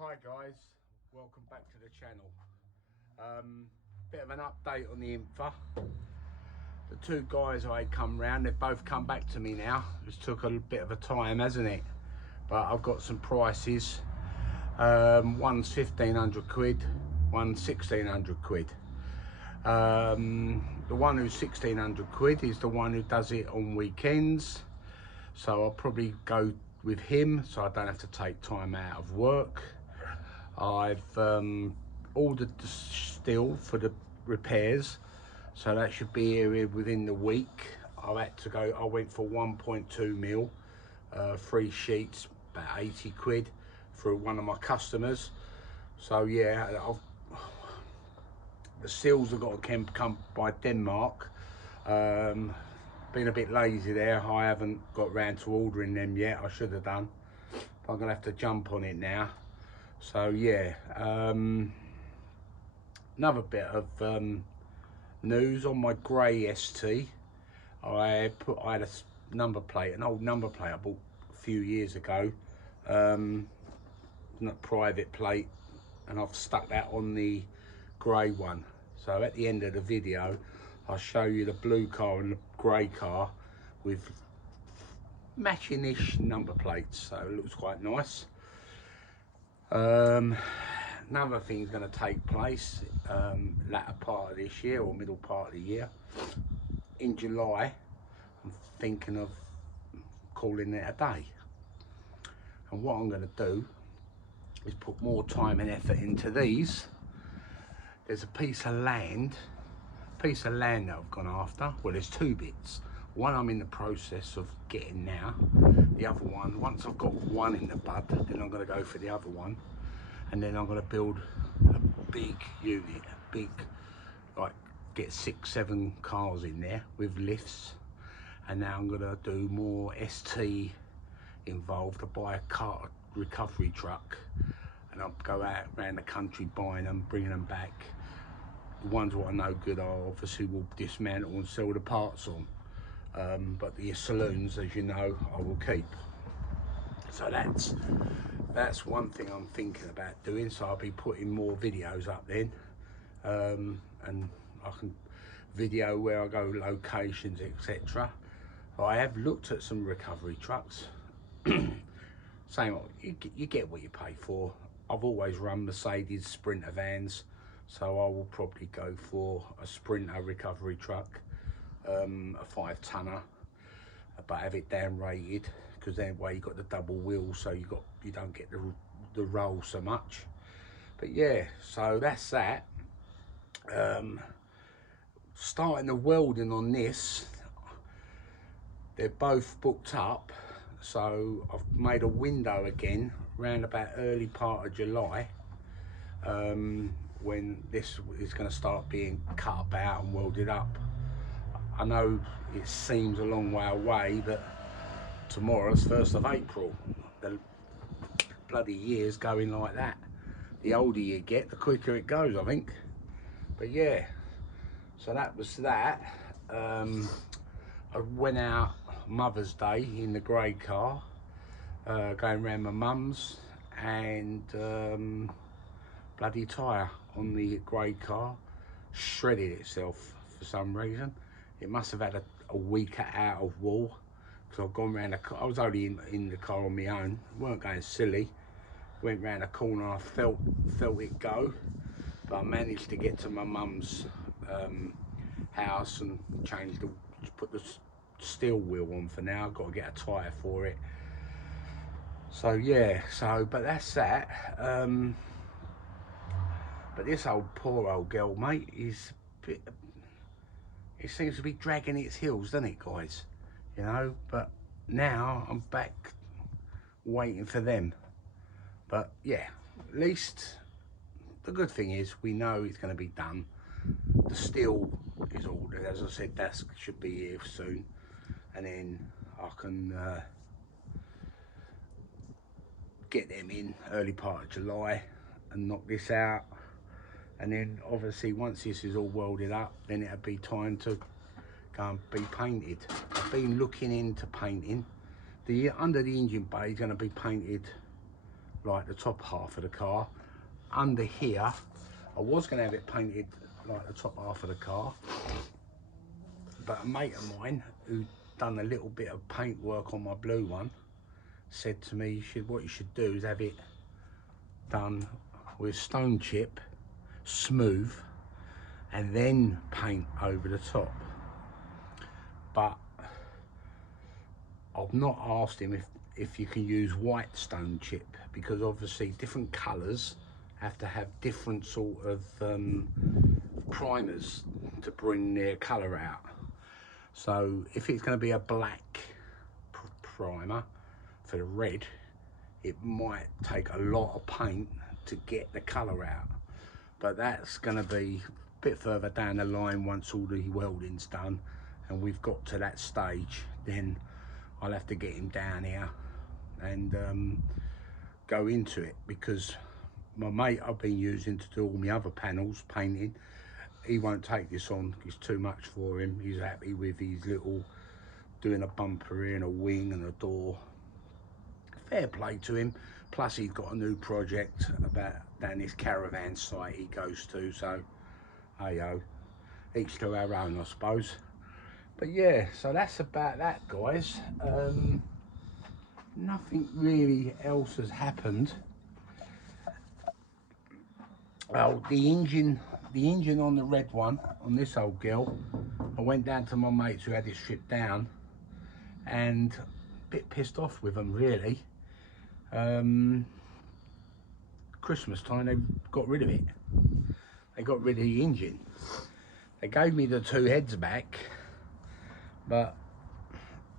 Hi guys, welcome back to the channel. Bit of an update on the Infra. The two guys I had come round, they've both come back to me now. It's took a bit of a time, hasn't it? But I've got some prices. One's 1,500 quid, one's 1,600 quid. The one who's 1,600 quid is the one who does it on weekends. So I'll probably go with him so I don't have to take time out of work. I've ordered the steel for the repairs, so that should be here within the week. I went for 1.2 mil, 3 sheets, about 80 quid for one of my customers. So yeah, the seals have got to come by Denmark. Been a bit lazy there. I haven't got round to ordering them yet. I should have done, but I'm gonna have to jump on it now. So yeah, another bit of news on my grey ST. I had a number plate, an old number plate I bought a few years ago, not private plate, and I've stuck that on the grey one. So at the end of the video, I'll show you the blue car and the grey car with matching-ish number plates, so it looks quite nice. Another thing's going to take place latter part of this year or middle part of the year. In July, I'm thinking of calling it a day. And what I'm going to do is put more time and effort into these. There's a piece of land that I've gone after. Well, there's two bits. One I'm in the process of getting now. The other one, once I've got one in the bud, then I'm going to go for the other one. And then I'm going to build a big unit, like get 6-7 cars in there with lifts. And now I'm going to do more ST involved. I buy a car recovery truck and I'll go out around the country buying them, bringing them back. The ones what are no good, I obviously will dismantle and sell the parts on. But the saloons, as you know, I will keep. So that's one thing I'm thinking about doing. So I'll be putting more videos up then, and I can video where I go, locations, etc. I have looked at some recovery trucks. Same, you get what you pay for. I've always run Mercedes Sprinter vans, so I will probably go for a Sprinter recovery truck, a 5-tonner, but have it down rated, because then way you got the double wheel, so you don't get the roll so much. But yeah, so that's that. Starting the welding on this, they're both booked up, so I've made a window again round about early part of July, when this is going to start being cut about and welded up. I know it seems a long way away, but tomorrow's 1st of April. The bloody year's going like that. The older you get, the quicker it goes, I think. But yeah, so that was that. I went out Mother's Day in the grey car, going around my mum's, and bloody tyre on the grey car shredded itself for some reason. It must have had a week out of wall, because I've gone round the car. I was only in the car on my own, weren't going silly. Went round the corner, I felt it go, but I managed to get to my mum's house and put the steel wheel on for now. I've got to get a tyre for it. So yeah, but that's that. But this poor old girl, mate, is it seems to be dragging its heels, doesn't it, guys? You know, but now I'm back waiting for them. But yeah, at least the good thing is we know it's going to be done. The steel is ordered, as I said, that should be here soon, and then I can get them in early part of July and knock this out. And then obviously once this is all welded up, then it'll be time to go and be painted. I've been looking into painting. The under the engine bay is going to be painted like the top half of the car. Under here, I was going to have it painted like the top half of the car, but a mate of mine who done a little bit of paint work on my blue one said to me, what you should do is have it done with stone chip, smooth, and then paint over the top. But I've not asked him if you can use white stone chip, because obviously different colours have to have different sort of primers to bring their colour out. So if it's going to be a black primer for the red, it might take a lot of paint to get the colour out, but that's going to be a bit further down the line once all the welding's done and we've got to that stage. Then I'll have to get him down here and go into it, because my mate I've been using to do all my other panels painting, he won't take this on, it's too much for him. He's happy with his little, doing a bumper here and a wing and a door. Fair play to him. Plus he's got a new project about down this caravan site he goes to, so hey-ho, each to our own, I suppose. But yeah, so that's about that, guys. Nothing really else has happened. Oh, the engine on the red one, on this old girl, I went down to my mates who had it stripped down, and a bit pissed off with them really. Christmas time they got rid of it. They got rid of the engine. They gave me the two heads back, but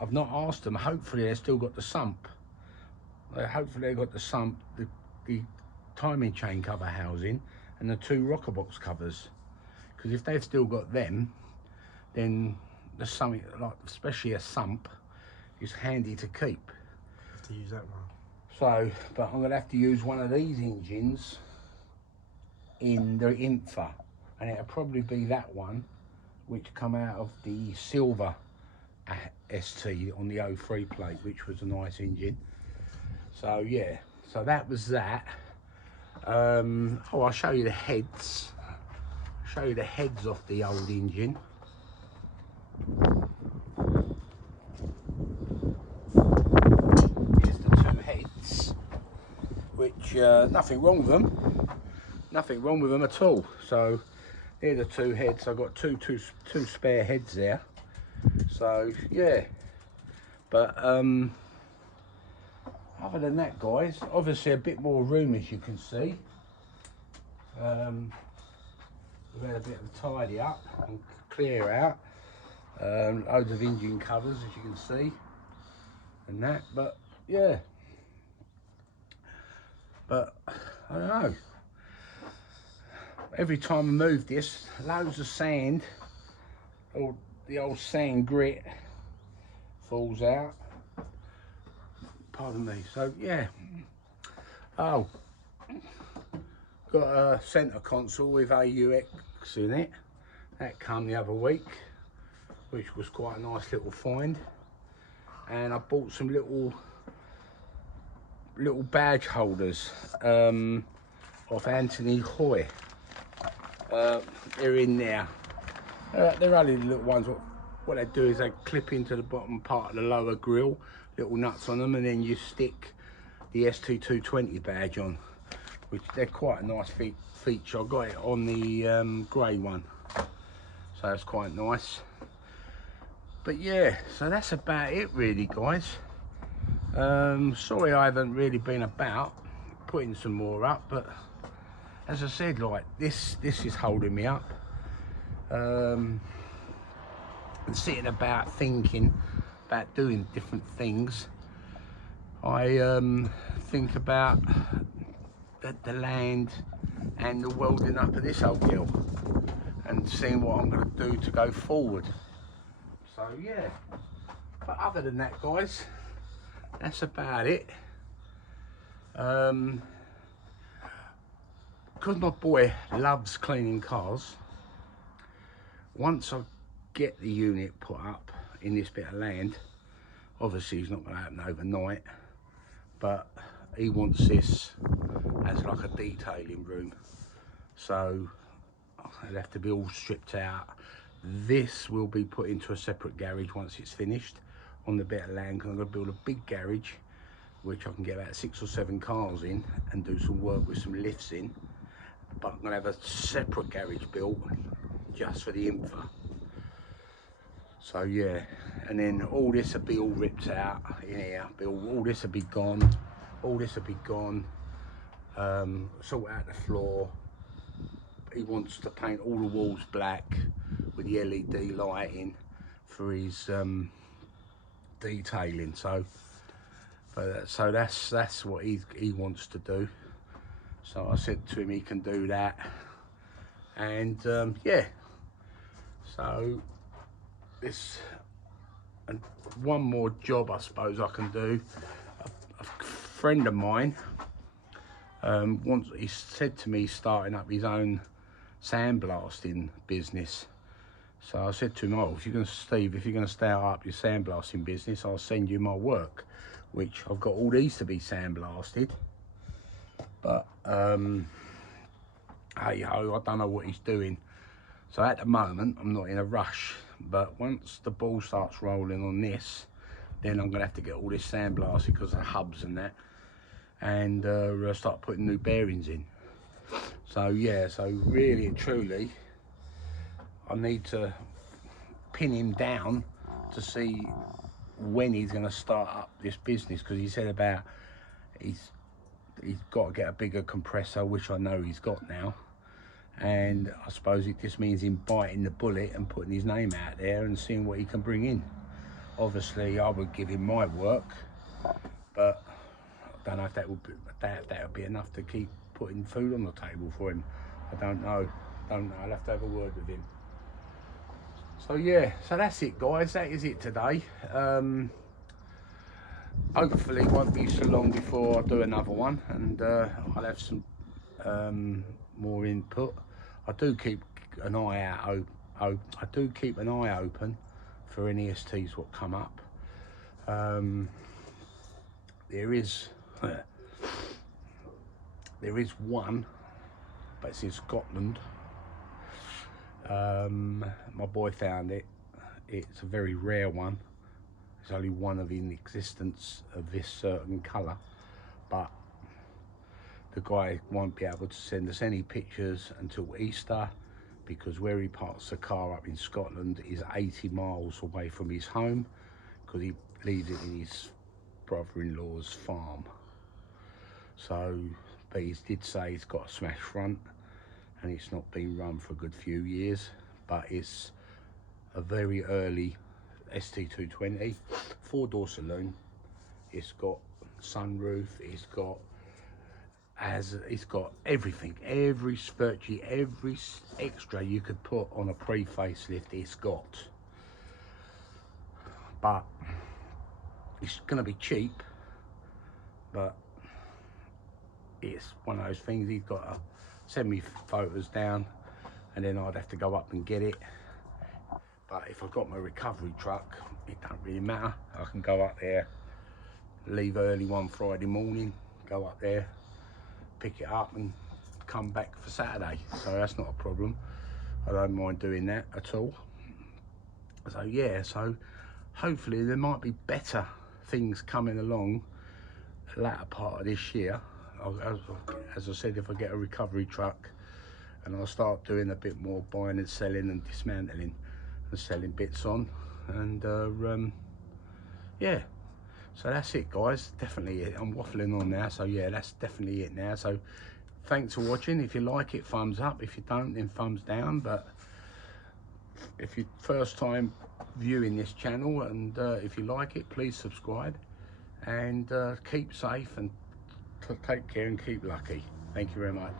I've not asked them. Hopefully they've still got the sump. Hopefully they've got the sump, the timing chain cover housing, and the two rocker box covers. Because if they've still got them, then there's something like, especially a sump, is handy to keep. You have to use that one. So, but I'm gonna have to use one of these engines in the Infra, and it'll probably be that one, which come out of the silver ST on the 03 plate, which was a nice engine. So yeah, so that was that. Oh, I'll show you the heads. Show you the heads off the old engine. Here's the two heads, which nothing wrong with them. Nothing wrong with them at all. So here are the two heads. I've got two spare heads there. So yeah, but other than that, guys, obviously a bit more room, as you can see. We've had a bit of a tidy up and clear out. Loads of engine covers, as you can see, and that. But yeah, but I don't know. Every time I move this, loads of sand, or the old sand grit, falls out. Pardon me. So yeah. Oh, got a centre console with AUX in it. That came the other week, which was quite a nice little find. And I bought some little badge holders off Anthony Hoy. They're in there. They're only little ones. What they do is they clip into the bottom part of the lower grille, little nuts on them, and then you stick the ST220 badge on, which they're quite a nice feature. I got it on the grey one, so it's quite nice. But yeah, so that's about it really, guys. Sorry I haven't really been about putting some more up, but as I said, like this is holding me up. And sitting about thinking about doing different things. I think about the land and the welding up of this old hill and seeing what I'm going to do to go forward. So yeah, but other than that, guys, that's about it. Because my boy loves cleaning cars, once I get the unit put up in this bit of land, obviously it's not going to happen overnight, but he wants this as like a detailing room, so it'll have to be all stripped out. This will be put into a separate garage once it's finished on the bit of land, because I'm going to build a big garage which I can get about 6 or 7 cars in and do some work with some lifts in. But I'm going to have a separate garage built just for the Infra. So yeah, and then all this will be all ripped out in here. All this will be gone. All this will be gone. Sort out the floor. He wants to paint all the walls black with the LED lighting for his detailing. So that's what he wants to do. So I said to him he can do that, and yeah. So this, and one more job I suppose I can do. A friend of mine he said to me he's starting up his own sandblasting business. So I said to him, oh, if you're going to start up your sandblasting business, I'll send you my work, which I've got all these to be sandblasted. But hey ho, I don't know what he's doing. So at the moment, I'm not in a rush. But once the ball starts rolling on this, then I'm gonna have to get all this sandblasted because of the hubs and that, and start putting new bearings in. So yeah, so really and truly, I need to pin him down to see when he's going to start up this business, because he said about he's got to get a bigger compressor, which I know he's got now, and I suppose it just means him biting the bullet and putting his name out there and seeing what he can bring in. Obviously I would give him my work, but I don't know if that would be enough to keep putting food on the table for him. I don't know. I'll have to have a word with him. So yeah, so that's it guys, that is it today. Hopefully it won't be so long before I do another one, and I'll have some more input. I do keep an eye out. I do keep an eye open for any STs what come up. There is one, but it's in Scotland. My boy found it. It's a very rare one. There's only one in existence of this certain colour, but the guy won't be able to send us any pictures until Easter, because where he parks the car up in Scotland is 80 miles away from his home, because he leaves it in his brother-in-law's farm. So, but he did say it's got a smash front and it's not been run for a good few years, but it's a very early ST220, 4-door saloon. It's got sunroof, it's got everything, virtually every extra you could put on a pre-facelift it's got. But it's gonna be cheap, but it's one of those things. He's got to send me photos down, and then I'd have to go up and get it. But if I've got my recovery truck, it don't really matter. I can go up there, leave early one Friday morning, go up there, pick it up and come back for Saturday. So that's not a problem. I don't mind doing that at all. So yeah, so hopefully there might be better things coming along the latter part of this year. As I said, if I get a recovery truck and I'll start doing a bit more buying and selling and dismantling and selling bits on, and yeah, so that's it guys, definitely it. I'm waffling on now, so yeah, that's definitely it now. So thanks for watching. If you like it, thumbs up. If you don't, then thumbs down. But if you're first time viewing this channel, and if you like it, please subscribe, and keep safe and take care and keep lucky. Thank you very much.